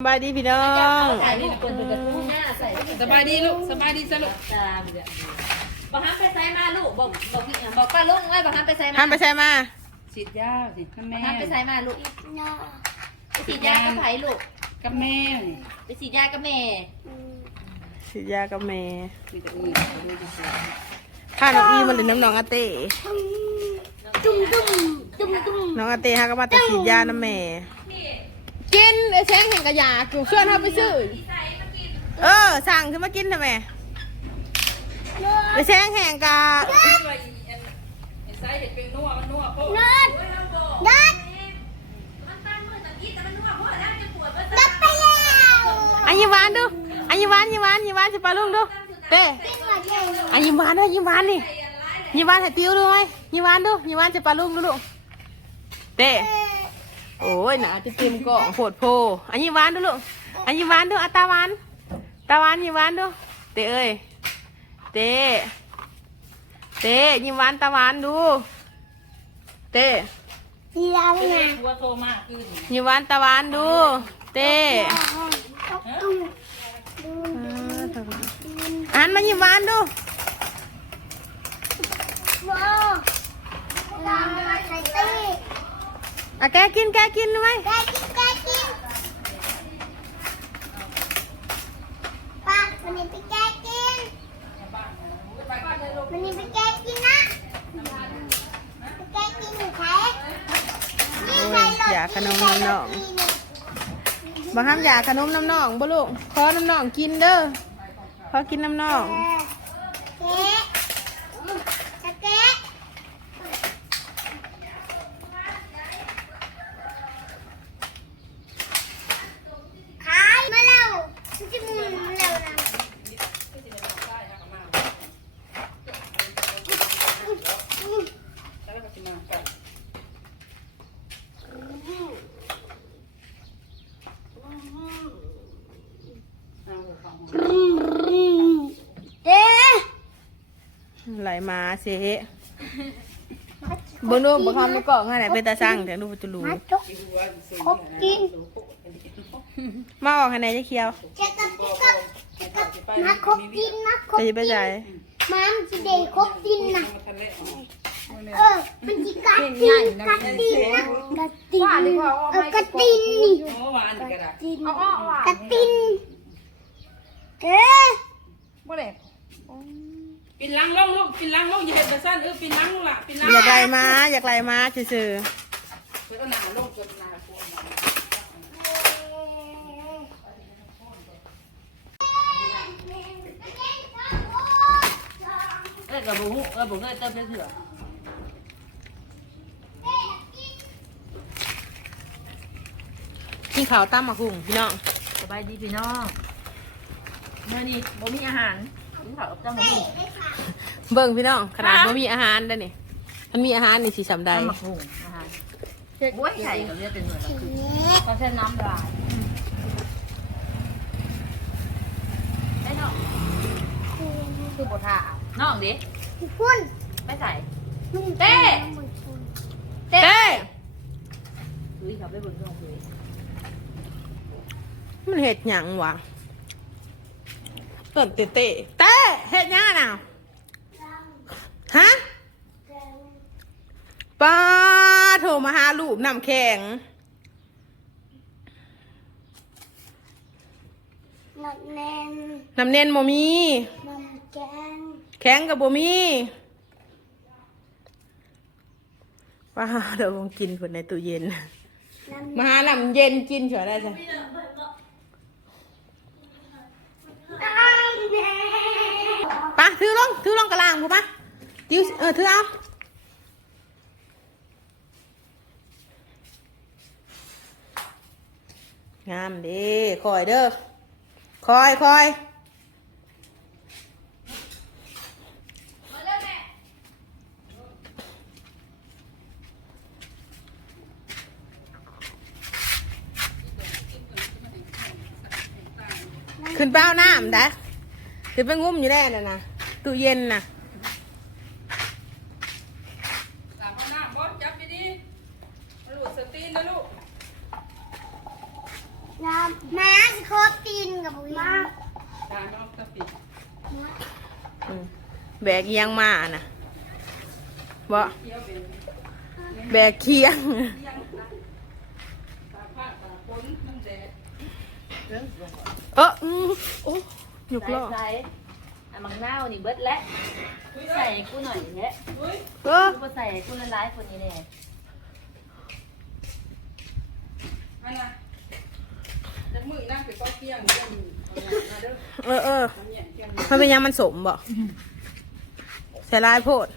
สบายดีพี่น้องใส่นี่คนเป็นกระทู้หน้าใส่สบายดีลูกสบายดีสลุกตามเดี๋ยวบอกห้ามไปใส่มาลูกบอกบอกบอกป้าลุงไว้บอกห้ามไปใส่มาหันไปใช่มาฉีดยาฉีดกับแม่ห้ามไปใส่มาลูกไปฉีดยากับไผ่ลูกกับแม่นี่ไปฉีดยากับแม่ฉีดยากับแม่มีแต่อื่นดูดีสุดข้าน้องอีมันเลยน้ำน้องอาเต้จุ่มจุ่มจุ่มจุ่มน้องอาเต้ฮะก็มาแต่ฉีดยาน้ำแม่ กินไอ้แซงแห่งกระยากูชวนเขาไปซื้อ เออ สั่งขึ้นมากินทำไมไอ้แซงแห่งกะไอ้ไส้เห็ดเป็นนัวมันนัวโป๊ะนัดนัดนัดไปแล้วอันยิ้มหวานดูอันยิ้มหวานยิ้มหวานยิ้มหวานสิปลาลุงดูเต้อันยิ้มหวานดูยิ้มหวานนี่ยิ้มหวานให้ติ้วดูไหมยิ้มหวานดูยิ้มหวานสิปลาลุงดูลูกเต้ โอ้ยหนาจะเต็มกล่องโผดโพ อันยิ้มหวานดูลูก อันยิ้มหวานดูอัตาหวาน ตาหวานยิ้มหวานดู เต้เอ้ย เต้เต้ยิ้มหวานตาหวานดู เต้ทีละไงหัวโตมากขึ้นยิ้มหวานตาหวานดู เต้อันมายิ้มหวานดูว้าวลาใส่ตี อะแกกินแกกินไหมแกกินแกกินป้าวันนี้ไปแกกินวันนี้ไปแกกินนะไปแกกินหรือใครนี่ใครหลดอยากขนมน้ำน่องบางครั้งอยากขนมน้ำน่องบ่ลูกขอน้ำน่องกินเด้อขอกินน้ำน่อง เก๊ะจะเก๊ะขายมาแล้วมันจะหมุนเร็วนะ แล้วก็จะมากันเอาของ เอ๊ะ ไหล มาเสะเบิ่งดูบ่คำในกล่องให้ไหนเป็นตาสั่งแต่ดูจะรู้มาจกครบกินมาออกให้ไหนจะเคี้ยวจะกับจะกับจะกับมาครบกินมาครบจะกิไปนใจมามันจะได้ครบกินนะทะเลเออมันจะกัดตีนกัดตีนนะกัดตีนเออกัดตีนนี่โอ้หวานกระดาษตีนกัดตีนเอ๊ะ ปินล้างลงลูกปินล้างลงอย่าเห็ดแต่สั้นเออปินล้างลงล่ะปินล้างอยากไหลมาอยากไหลมาซื่อเพื่อหนาลงจนหนาปวดเอ้ยกับบุ้งเอ้ยบุ้งเอ้ยเติมเถื่อๆกินข้าวตั้มมาหุงพี่น้องสบายดีพี่น้องเมื่อนี้บ่มีอาหารกินข้าวกับเจ้าหมู เบิ่งพี่น้องขนาดบ่มีอาหารได้อนี่มันมีอาหารนี่สิสำใดเจ้าหมูอาหารบ้วยไข่กับเรียกเป็นเหมือนละคือเขาใช้น้ำลายไอ้น้องคือบทาน้องดิพุ่นไม่ใส่เต้เต้คุยเขาไปบนเครื่องคุยมันเห็ดหยังวะเต้นเต้เต้เต้เห็ดหยังอะน่ะ ฮะป้าโทรมาหาลูกน้ำแข็งหนักแน่นน้ำเน้นโมมีมันแกงแข็งกับโบมีว้าเดี๋ยวคงกินคนในตู้เย็นน้ำมาหาน้ำเย็นกินเฉยได้จ้ะน้ำแน่ไปะถือลงถือลงกระลางกูปะ จิ้วเออถือเอางามดีคอยเด้อคอยคอยขึ้นเป้าน้ำได้ขึ้นไปงุ้มอยู่ได้น่ะนะตู้เย็นน่ะ สามหน้าบอสจับดีๆลูกสตีนนะลูก น้ำแม่ นะสิครบตีนกับบุญมา ตาน้องตะปิด อืมแบ กเอียงมาน่ะบ่เที่ยวเป็นแบกเคียงตาผ้าตาฝนน้ำแดดเรื่องเอออืมโอ้หยุกใส่ล้อใส่อะมังนาวนี่เบิดแล้วใส่กูหน่อยแท้เฮ้ยเออกูบ่ใส่กูละลายคนนี้แน่อันน่ะจะมือนั่งไปก้อนเที่ยงเที่ยงมาเด้อเออเออน้ำแย่เที่ยงมันเป็นยังมันสมบ่ ใส่ลายโพด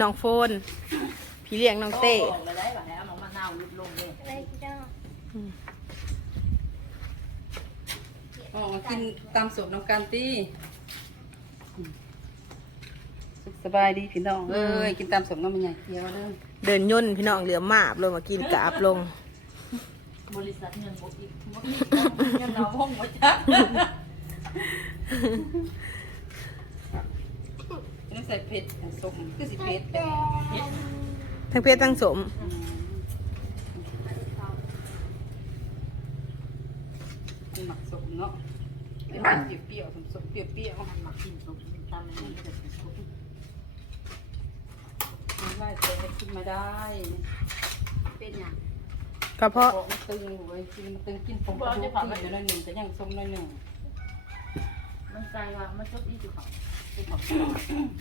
น้องโฟน พี่เลี้ยงน้องเต้บอกเลยได้ว่าแล้วมังมะนาวลุดลงเลยอะไรพี่น้องอ๋อกินตามสมน้ำกันตีสุขสบายดีพี่น้องเอ้ยกินตามสมน้ำมันใหญ่เที่ยวเด้อเดินย่นพี่น้องเหลือมาบลงมากินกราบลง บริษัทเงินบกอีกบ่มีเงินเราห้องมาจ้ะนี่ ใส่เผ็ดสมคือสิเผ็ดแต่ทั้งเพศทั้งสมมันหมักสมเนาะไม่มันเปรี้ยวๆสมสมๆเปรี้ยวๆมันมากินสุกตามมันก็จะเป็นสุกมันว่าจะให้กินมาได้ เป็นอย่างกระเพาะบอกมันตึงเว้ยกินมันตึงกินผมกระดูกที่อยู่หน่อยหนึ่งแต่ยังสมหน่อยหนึ่งมันกลายว่ามันชอบอีจุเขาเป็นของ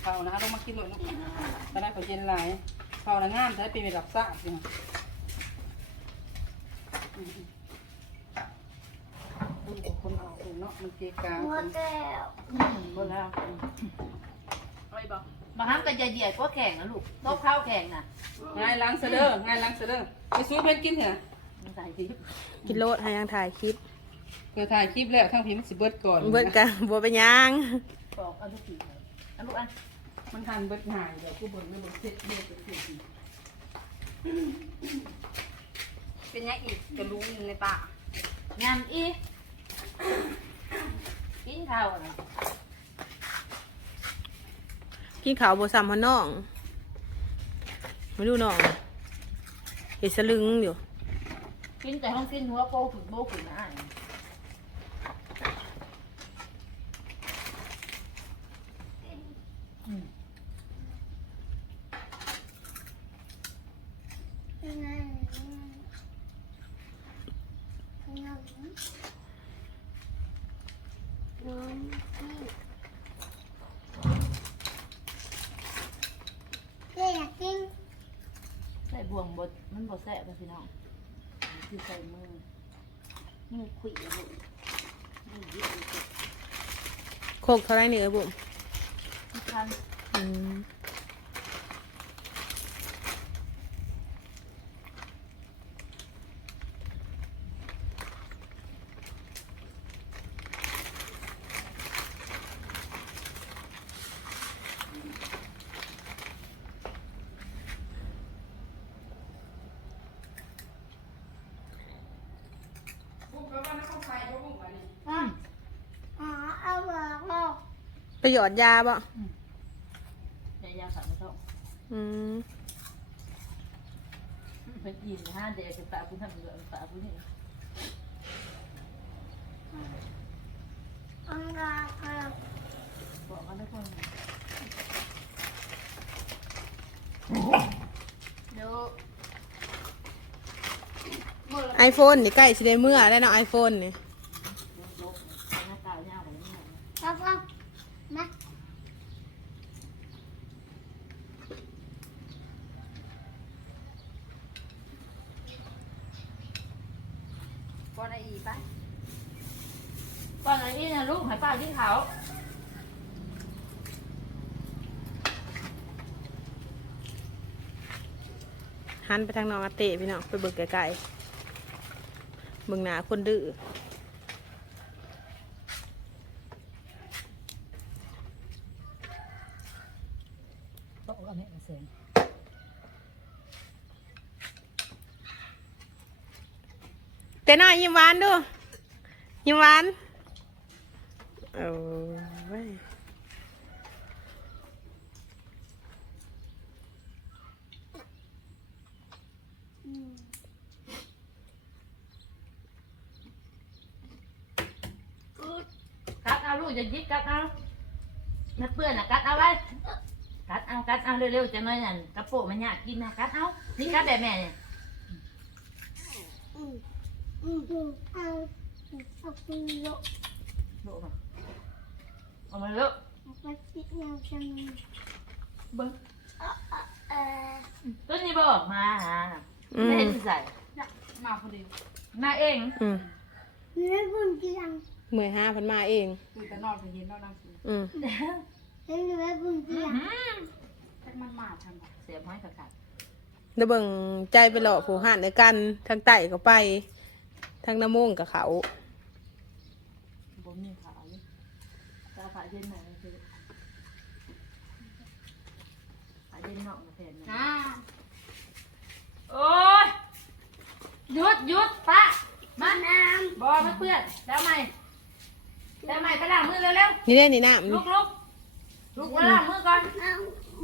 เขานะเรามากินหน่อยลูกตอนแรกเขาเย็นหลายเขาละงามแต่เป็นแบบซ่าสิดูคนเอาเนาะมันเกกาหัวแก้วบนแล้วอะไรบอกบางครั้งก็จะเดียดก็แข่งนะลูกโต๊ะข้าวแข่งน่ะง่ายล้างเสดอง่ายล้างเสดอไปซื้อเพื่อนกินเถอะมันใส่ทีกินโลดให้ยังถ่ายคลิปเพื่อถ่ายคลิปแล้วทั้งพิมพ์สิเบิร์ดก่อนเบิร์ดกันบัวไปย่าง บอกเอาทุกทีอันลูกอันมันทันเบิดหายเดี๋ยวกูเบิดไม่เบิดเสร็จเรียกเสร็จเป็นยังอีกจะรู้อยู่ในป่างานอีกินข้าวอะกินขาวบัวซ้ำพอน้องมาดูน้องเห็ดสลึงอยู่ กินแต่ห้องกินหัวโปขึ้นโบขึ้นนะ ยังไงยังไงน้องพี่เจ๊อยากกิน ใส่บ่ วงบดมันบดแสบนะพี่น้องคือใส่มือมือขุยลูกมือเยอะเลยโคกเท่าไรนี่เอ้ยบุ๋มคันอืม บุ้งแปลว่าน้ำข้าวไฟบ่บุ้งอันนี้ อ๋ออ๋อเอาบอกบอก ไปหยอดยาบ่ยายาขาไม่ต้องอืมเป็นอีนห้าเด็กเป็นปลาคุณทำเหลือปลาคุณนี่อังกาค่ะบอกกันทุกคนเดี๋ยวไอโฟนนี่ใกล้สิได้เมื่อได้วเนาะไอโฟนนี่ ลบหน้าตาเงาแบบนี้ ป๊าป๊ามา ป้อนไออีไปป้อนไออีนะลูกให้ป้ากินเขาหันไปทางน้องอาเต้พี่น้องไปเบิ่งไกลๆเบิ่งหนาคนดื้อบอกกันให้เสร็ แต่น้อยยิ้มหวานดูยิ้มหวานโอกัดเอาลูกจะยิกกัดเอานักเปื่อนนะกัดเอาไว้กัดเอากัดเอาเร็วๆจะน้อยนั่นกระโปงมันยากกินนะกัดเอานี่กัดแบบแม่เนี่ย เอาเอาไปโลกลูกมาเอามาเร็วเอาไปปิดแนวจังเบิ้งเออต้นนี้บอกมาหาไม่เห็นใส่มาพอดีมาเองอืมเนื้อบุญจีรังเมื่อยห้าพันมาเองคือแต่นอนไปเห็นนอนนั่งกินอืมเนื้อบุญจีรังแค่มันมาทำแบบเสียบไม้ขาดเดี๋ยวเบิ่งใจไปหล่อผู้ห่านในกันทางใต้ก็ไป ทางน้ำมงกับเขาบ่มีขาวเลยจะเอาผ้าเย็นหน่อยคือผ้าเย็นนอกมาแทนนะอ่าโอ้ยหยุดหยุดปะมาน้บอมาเพื่อนแล้วใหม่แล้วใหม่ไปล้างมือเร็วนี่ได้นี่น้ๆลุกลุกลุกมาล้างมือก่อนำเอา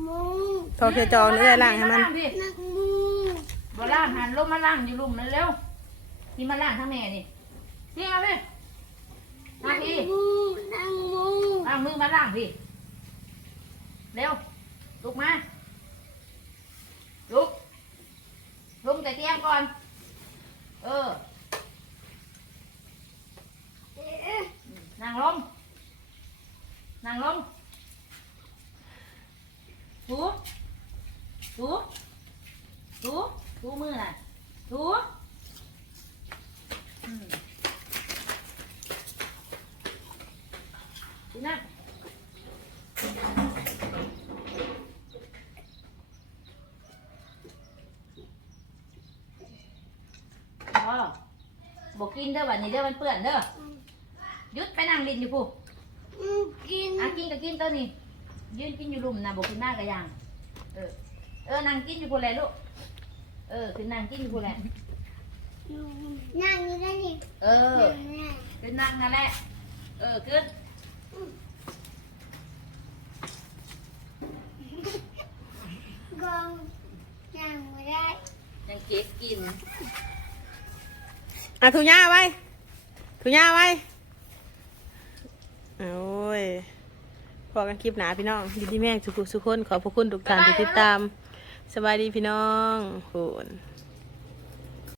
มุงำทอเพียจองเนื้อล่างให้มันดินักมุงบ่ล้างหันลงมาล้างอยู่ลุมนั่นเร็ว นี่มาล้างทั้งแม่นี่นี่เอาพี่มานักพี่มุงนักมุงล้างมือมาล้างพี่เร็วลุกมาลุกลุกแต่เตียงก่อน เออนั่งลงนั่งลงถูถูถูถูมือน่ะถูอืมถูนั่งพอ บอกกินเด้อวันนี้เด้อมันเปื้อนเด้อหยุดไปนั่งดินอยู่ผู้อืมกินอะกินก็กินตัวนี้ ยืนกินอยู่รุมนะบอกขึ้นหน้ากระยังเออเออนั่งกินอยู่พูนแหละลูกเออขึ้นนั่งกินอยู่พูนแหละนั่งอยู่ได้นี่เออขึ้นนั่งนั่นแหละเออขึ้นกองนั่งไม่ได้ยังเก็บกิน อะถุงยาไว้ถุงยาไว้โอ้ยพอกันคลิปหนาพี่น้องดีดีแม่งสุขุสุขคนขอบพระคุณทุกท่านที่ติดตาม สบายดีพี่น้องโหน